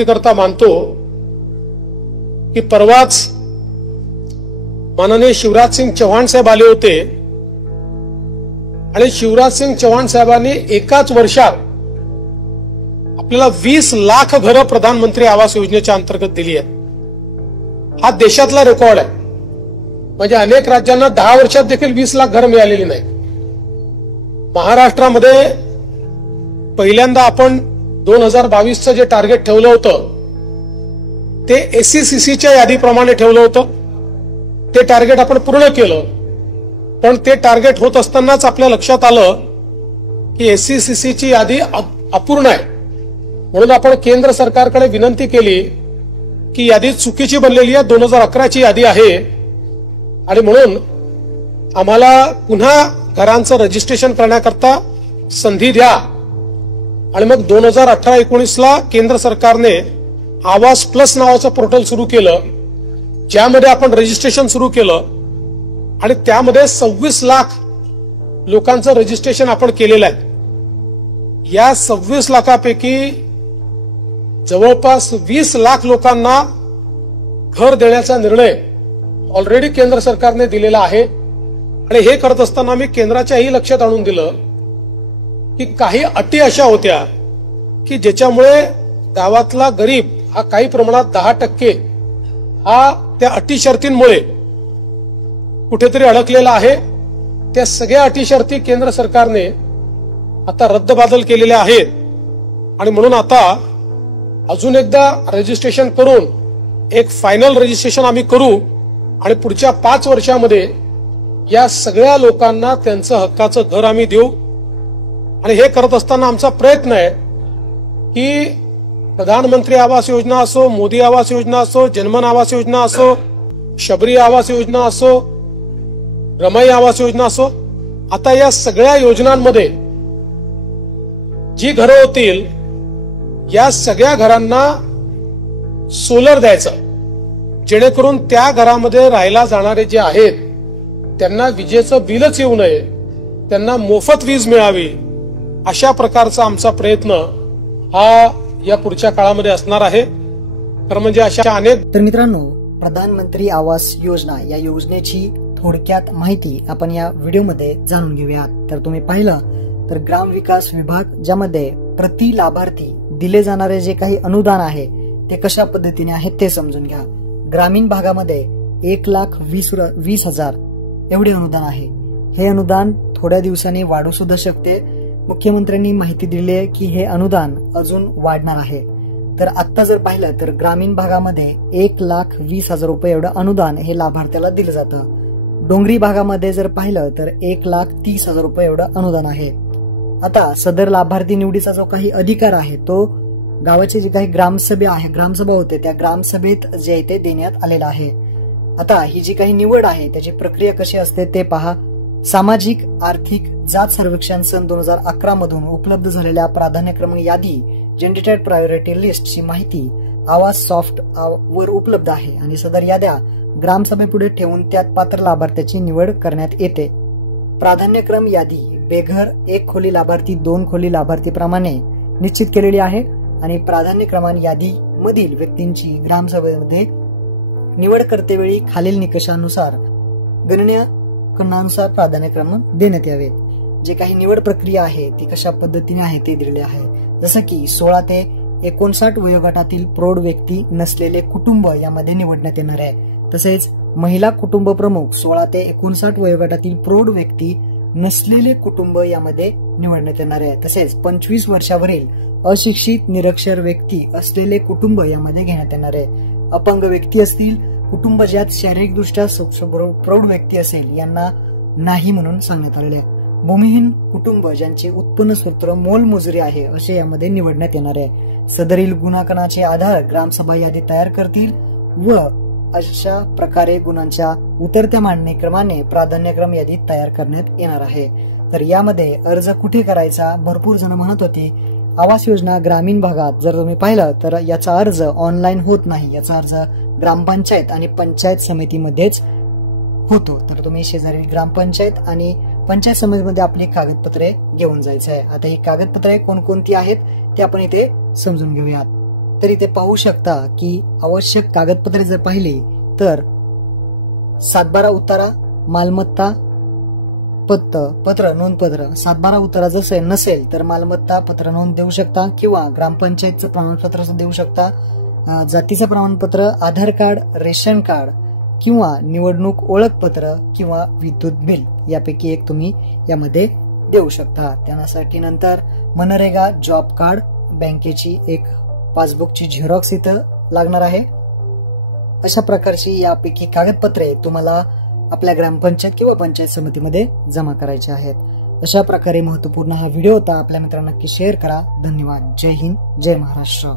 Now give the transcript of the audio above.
विनंती करता मानतो की परवाच माननीय शिवराज सिंग चौहान साहेब आले होते आणि शिवराज सिंग चौहान साहेबांनी एकाच वर्षात आपल्याला 20 लाख घरं प्रधानमंत्री आवास योजनेच्या अंतर्गत दिली आहेत। हा देशातला रेकॉर्ड आहे। म्हणजे अनेक राज्यांना 10 वर्षात देखील 20 लाख घरं मिळालेली नाही। महाराष्ट्रामध्ये पहिल्यांदा आपण 2022चं जे टार्गेट ठेवलं होतं ते एससीसीच्या यादीप्रमाणे ठेवलं होतं। ते टार्गेट आपण पूर्ण केलं, पण ते टार्गेट होत असतानाच आपल्या लक्षात आलं की एससीसीची यादी अपूर्ण आहे। म्हणून आपण केंद्र सरकारकडे विनंती केली की यादी चुकीची बनलेली आहे, 2011ची यादी आहे आणि म्हणून आम्हाला पुन्हा घरांचं रजिस्ट्रेशन करण्याकरता संधी द्या। आणि मग 2018-19ला केंद्र सरकारने आवास प्लस नावाचं पोर्टल सुरू केलं, ज्यामध्ये आपण रजिस्ट्रेशन सुरू केलं आणि त्यामध्ये 26 लाख लोकांचं रजिस्ट्रेशन आपण केलेलं आहे। या 26 लाखापैकी जवळपास 20 लाख लोकांना घर देण्याचा निर्णय ऑलरेडी केंद्र सरकारने दिलेला आहे। आणि हे करत असताना मी केंद्राच्याही लक्षात आणून दिलं की काही अटी अशा होत्या की ज्याच्यामुळे गावातला गरीब हा काही प्रमाणात 10% हा त्या अटी शर्तींमुळे कुठेतरी अडकलेला आहे। त्या सगळ्या अटी शर्ती केंद्र सरकारने आता रद्दबादल केलेल्या आहेत आणि म्हणून आता अजून एकदा रजिस्ट्रेशन करून एक फायनल रजिस्ट्रेशन आम्ही करू आणि पुढच्या 5 वर्षांमध्ये या सगळ्या लोकांना त्यांचं हक्काचं घर आम्ही देऊ। आणि हे करत असताना आमचा प्रयत्न आहे की प्रधानमंत्री आवास योजना असो, मोदी आवास योजना असो, जनमन आवास योजना असो, शबरी आवास योजना असो, रमाई आवास योजना असो, आता या सगळ्या योजनांमध्ये जी घरं होतील या सगळ्या घरांना सोलर द्यायचं, जेणेकरून त्या घरामध्ये राहायला जाणारे जे आहेत त्यांना विजेचं बिलच येऊ नये, त्यांना मोफत वीज मिळावी, अशा प्रकारचा आमचा प्रयत्न हा या पुढच्या काळामध्ये असणार आहे। तर म्हणजे अशा अनेक तर मित्रांनो, प्रधानमंत्री आवास योजना या योजनेची थोडक्यात माहिती आपण या व्हिडिओमध्ये जाणून घेऊयात। तर तुम्ही पाहिलं तर ग्राम विकास विभाग ज्यामध्ये प्रति लाभार्थी दिले जाणारे जे काही अनुदान आहे ते कशा पद्धतीने आहे ते समजून घ्या। ग्रामीण भागामध्ये 1,20,000 एवढे अनुदान आहे। हे अनुदान थोड्या दिवसांनी वाढू सुद्धा शकते। मुख्यमंत्र्यांनी माहिती दिली आहे की हे अनुदान अजून वाढणार आहे। तर आता जर पाहिलं तर ग्रामीण भागामध्ये 1,20,000 रुपये एवढं अनुदान हे लाभार्थ्याला दिलं जातं। डोंगरी भागामध्ये जर पाहिलं तर 1,30,000 रुपये एवढं अनुदान आहे। आता सदर लाभार्थी निवडीचा जो काही अधिकार आहे तो गावाचे जे काही ग्रामसभा होते त्या ग्रामसभेत जे आहे ते देण्यात आलेला आहे। आता ही जी काही निवड आहे त्याची प्रक्रिया कशी असते ते पहा। सामाजिक आर्थिक जात सर्वेक्षण सन 2011 मधून उपलब्ध झालेल्या प्राधान्यक्रम यादी जनरेटेड प्रायोरिटी लिस्ट ची माहिती आवास सॉफ्ट वर उपलब्ध आहे आणि सदर याद्या ग्रामसभेपुढे ठेवून त्यात पात्र लाभार्थ्याची निवड करण्यात येते। प्राधान्यक्रम यादी बेघर 1 खोली लाभार्थी 2 खोली लाभार्थी प्रमाणे निश्चित केलेली आहे आणि प्राधान्यक्रमान यादी मधील व्यक्तींची ग्रामसभेमध्ये निवड करतेवेळी खालील निकषानुसार गणनानुसार प्राधान्यक्रम देण्यात यावेत। जे काही निवड प्रक्रिया आहे ती कशा पद्धतीने आहे ते दिलेले आहे। जसं की 16 ते 59 वयोगटातील प्रौढ व्यक्ती नसलेले कुटुंब यामध्ये निवडण्यात येणार आहे। तसेच महिला कुटुंब प्रमुख 16 ते 59 वयोगटातील प्रौढ व्यक्ती नसलेले कुटुंब यामध्ये निवडण्यात येणार आहे। तसेच 25 वर्षावरील अशिक्षित निरक्षर व्यक्ती असलेले कुटुंब यामध्ये घेण्यात येणार आहे। अपंग व्यक्ती असतील, कुटुंब ज्यात शारीरिकदृष्ट्या प्रौढ व्यक्ती असेल यांना नाही म्हणून सांगण्यात आलेले आहे। भूमिहीन कुटुंब ज्यांचे उत्पन्न सूत्र मोलमजुरी आहे असे यामध्ये निवडण्यात येणार आहे। सदरील गुणांकनाचे आधार ग्रामसभा यादी तयार करतील व अशा प्रकारे गुणांच्या उतरत्या मांडणी क्रमाने प्राधान्यक्रम यादी तयार करण्यात येणार आहे। तर यामध्ये अर्ज कुठे करायचा भरपूर जण म्हणत होते। आवास योजना ग्रामीण भागात जर तुम्ही पाहिलं तर याचा अर्ज ऑनलाईन होत नाही, याचा अर्ज ग्रामपंचायत आणि पंचायत समितीमध्येच होतो। तर तुम्ही शेजारी ग्रामपंचायत आणि पंचायत समितीमध्ये आपली कागदपत्रे घेऊन जायचं आहे। आता ही कागदपत्रे कोणकोणती आहेत ते आपण इथे समजून घेऊयात। तर इथे पाहू शकता की आवश्यक कागदपत्रे जर पाहिली तर 7/12 उतारा, मालमत्ता पत्र नोंदपत्र, 7/12 उतारा जर नसेल तर मालमत्ता पत्र नोंद देऊ शकता किंवा ग्रामपंचायतचं प्रमाणपत्र देऊ शकता, जातीचं प्रमाणपत्र, आधार कार्ड, रेशन कार्ड किंवा निवडणूक ओळखपत्र किंवा विद्युत बिल यापैकी एक तुम्ही यामध्ये देऊ शकता. त्यासाठी नंतर मनरेगा जॉब कार्ड, बँकेची एक पासबुकची झेरॉक्स इथं लागणार आहे. अशा प्रकारची यापैकी कागदपत्रे तुम्हाला आपल्या ग्रामपंचायत किंवा पंचायत समितीमध्ये जमा करायचे आहेत. अशा प्रकारे महत्वपूर्ण हा व्हिडिओ होता. आपल्या मित्रांना नक्की शेअर करा. धन्यवाद. जय हिंद, जय महाराष्ट्र.